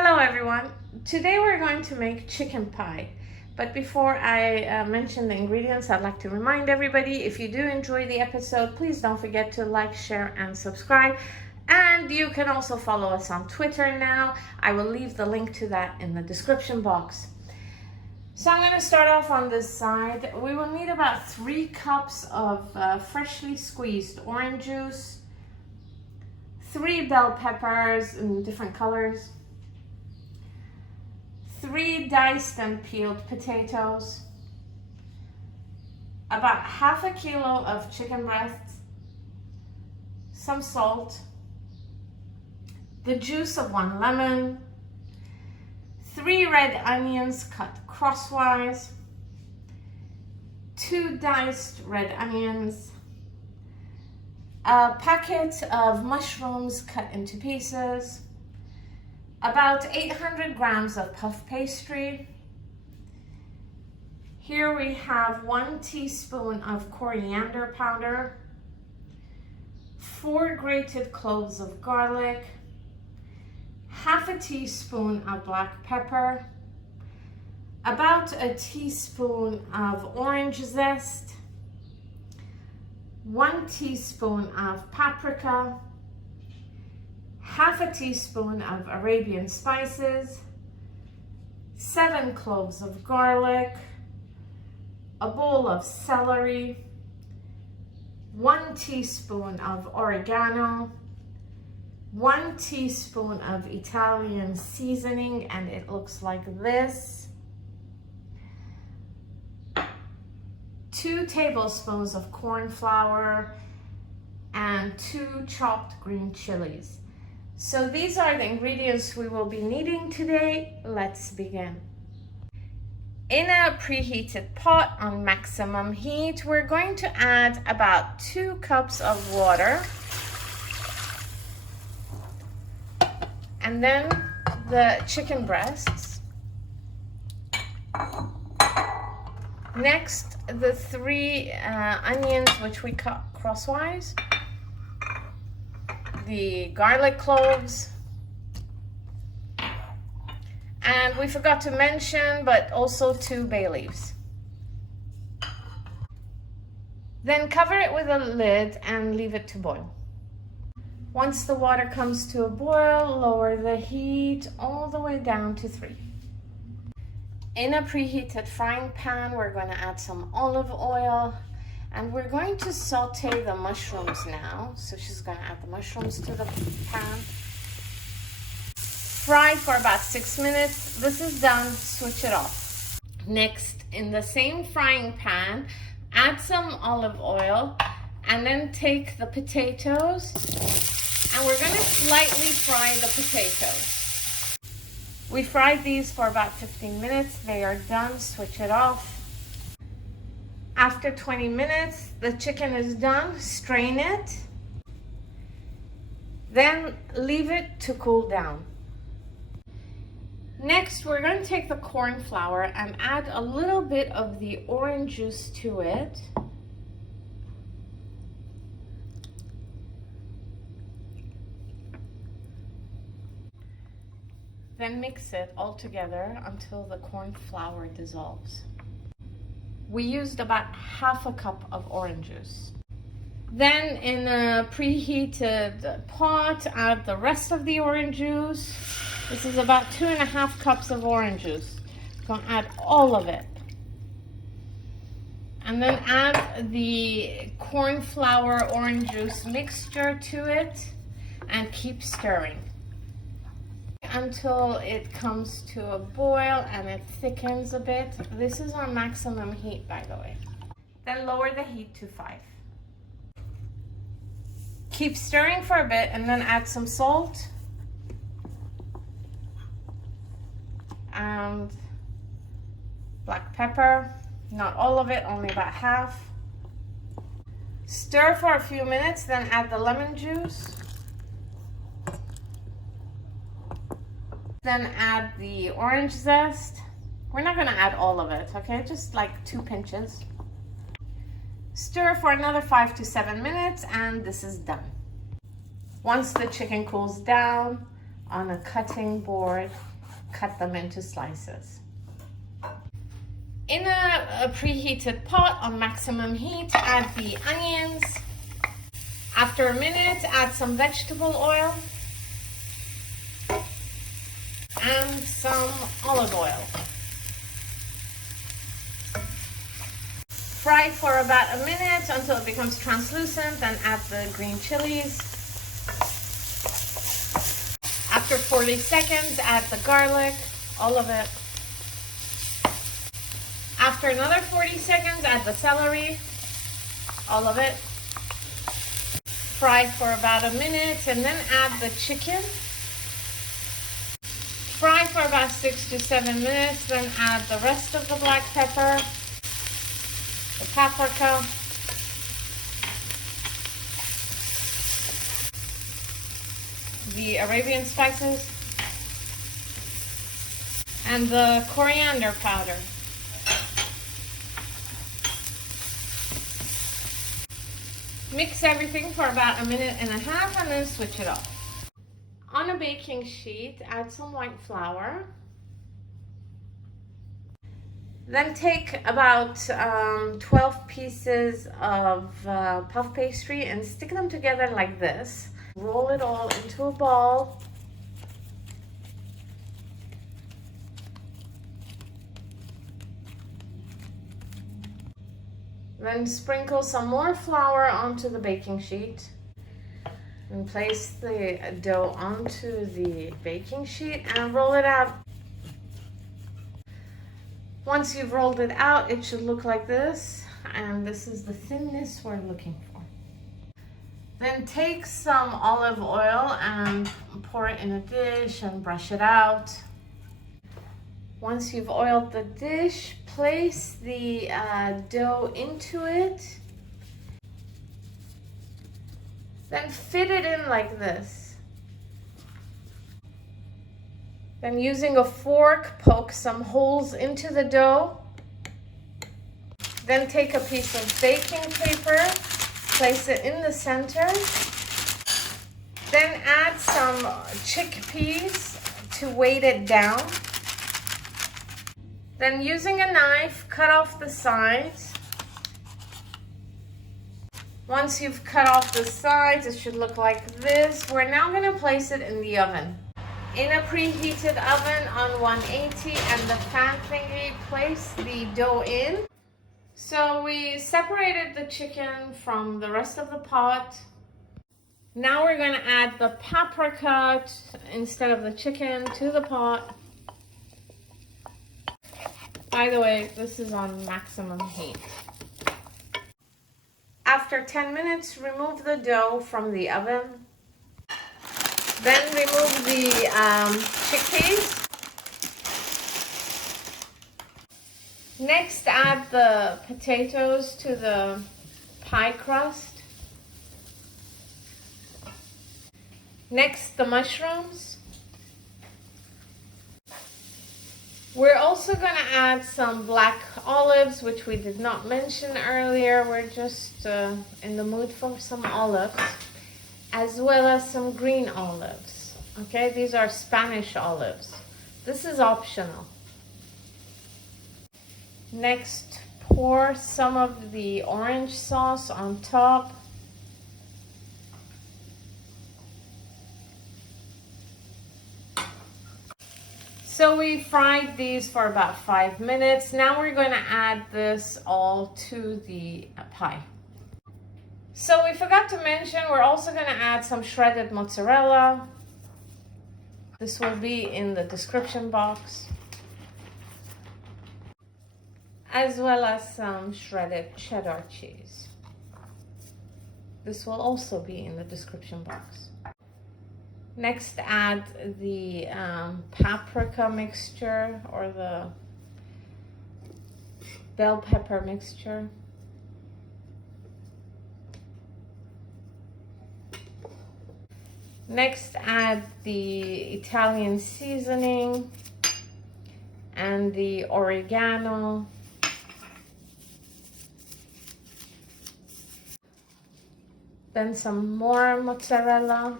Hello everyone. Today we're going to make chicken pie. But before I mention the ingredients, I'd like to remind everybody, if you do enjoy the episode, please don't forget to like, share, and subscribe. And you can also follow us on Twitter now. I will leave the link to that in the description box. So I'm going to start off on this side. We will need about 3 cups of freshly squeezed orange juice, 3 bell peppers in different colors, 3 diced and peeled potatoes, about half a kilo of chicken breasts, some salt, the juice of 1 lemon, 3 red onions cut crosswise, 2 diced red onions, a packet of mushrooms cut into pieces, about 800 grams of puff pastry. Here we have 1 teaspoon of coriander powder, 4 grated cloves of garlic, half a teaspoon of black pepper, about a teaspoon of orange zest, 1 teaspoon of paprika, half a teaspoon of Arabian spices, 7 cloves of garlic, a bowl of celery, 1 teaspoon of oregano, 1 teaspoon of Italian seasoning, and it looks like this, 2 tablespoons of corn flour, and 2 chopped green chilies. So these are the ingredients we will be needing today. Let's begin. In a preheated pot on maximum heat, we're going to add about 2 cups of water, and then the chicken breasts. Next, the 3 onions which we cut crosswise, the garlic cloves, and we forgot to mention, but also 2 bay leaves. Then cover it with a lid and leave it to boil. Once the water comes to a boil, lower the heat all the way down to 3. In a preheated frying pan, we're going to add some olive oil, and we're going to saute the mushrooms now. So she's going to add the mushrooms to the pan. Fry for about 6 minutes. This is done, switch it off. Next, in the same frying pan, add some olive oil, and then take the potatoes, and we're going to slightly fry the potatoes. We fried these for about 15 minutes. They are done, switch it off. After 20 minutes, the chicken is done, strain it. Then leave it to cool down. Next, we're going to take the corn flour and add a little bit of the orange juice to it. Then mix it all together until the corn flour dissolves. We used about half a cup of orange juice. Then in a preheated pot, add the rest of the orange juice. This is about 2.5 cups of orange juice. Gonna add all of it. And then add the corn flour orange juice mixture to it and keep stirring until it comes to a boil and it thickens a bit. This is on maximum heat, by the way. Then lower the heat to 5. Keep stirring for a bit and then add some salt and black pepper. Not all of it, only about half. Stir for a few minutes, then add the lemon juice. Then add the orange zest. We're not going to add all of it, okay? Just like 2 pinches. Stir for another 5 to 7 minutes, and this is done. Once the chicken cools down, on a cutting board, cut them into slices. In a preheated pot on maximum heat, add the onions. After a minute, add some vegetable oil and some olive oil. Fry for about a minute until it becomes translucent, then add the green chilies. After 40 seconds, add the garlic, all of it. After another 40 seconds, add the celery, all of it. Fry for about a minute and then add the chicken. Fry for about 6 to 7 minutes, then add the rest of the black pepper, the paprika, the Arabian spices, and the coriander powder. Mix everything for about a minute and a half and then switch it off. On a baking sheet, add some white flour. Then take about 12 pieces of puff pastry and stick them together like this. Roll it all into a ball. Then sprinkle some more flour onto the baking sheet and place the dough onto the baking sheet and roll it out. Once you've rolled it out, it should look like this, and this is the thinness we're looking for. Then take some olive oil and pour it in a dish and brush it out. Once you've oiled the dish, place the dough into it. Then fit it in like this. Then using a fork, poke some holes into the dough. Then take a piece of baking paper, place it in the center. Then add some chickpeas to weight it down. Then using a knife, cut off the sides. Once you've cut off the sides, it should look like this. We're now going to place it in the oven. In a preheated oven on 180 and the fan thingy, place the dough in. So we separated the chicken from the rest of the pot. Now we're going to add the paprika instead of the chicken to the pot. By the way, this is on maximum heat. After 10 minutes, remove the dough from the oven. Then remove the chickpeas. Next, add the potatoes to the pie crust. Next, the mushrooms. We're also going to add some black olives, which we did not mention earlier. We're just in the mood for some olives, as well as some green olives. Okay, these are Spanish olives. This is optional. Next, pour some of the orange sauce on top. So we fried these for about 5 minutes. Now we're going to add this all to the pie. So we forgot to mention, we're also going to add some shredded mozzarella. This will be in the description box. As well as some shredded cheddar cheese. This will also be in the description box. Next, add the paprika mixture or the bell pepper mixture. Next, add the Italian seasoning and the oregano. Then some more mozzarella.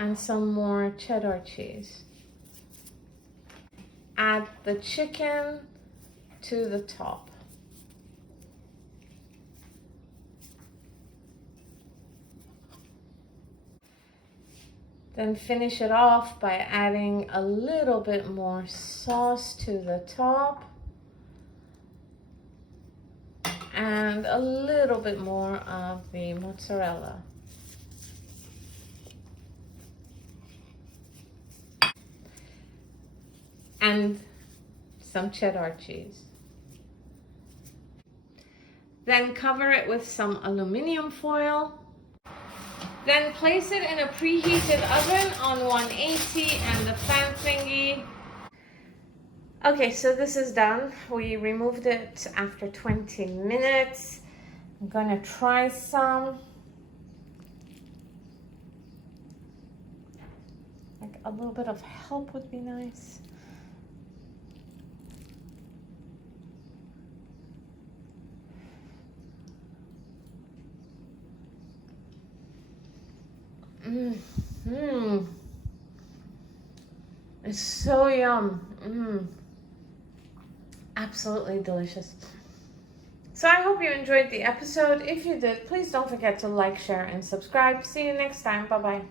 and some more cheddar cheese. Add the chicken to the top. Then finish it off by adding a little bit more sauce to the top and a little bit more of the mozzarella. And some cheddar cheese. Then cover it with some aluminum foil. Then place it in a preheated oven on 180 and the fan thingy. Okay, so this is done. We removed it after 20 minutes. I'm gonna try some. Like a little bit of help would be nice. It's so yum. Absolutely delicious. So I hope you enjoyed the episode. If you did, please don't forget to like, share, and subscribe. See you next time. Bye-bye.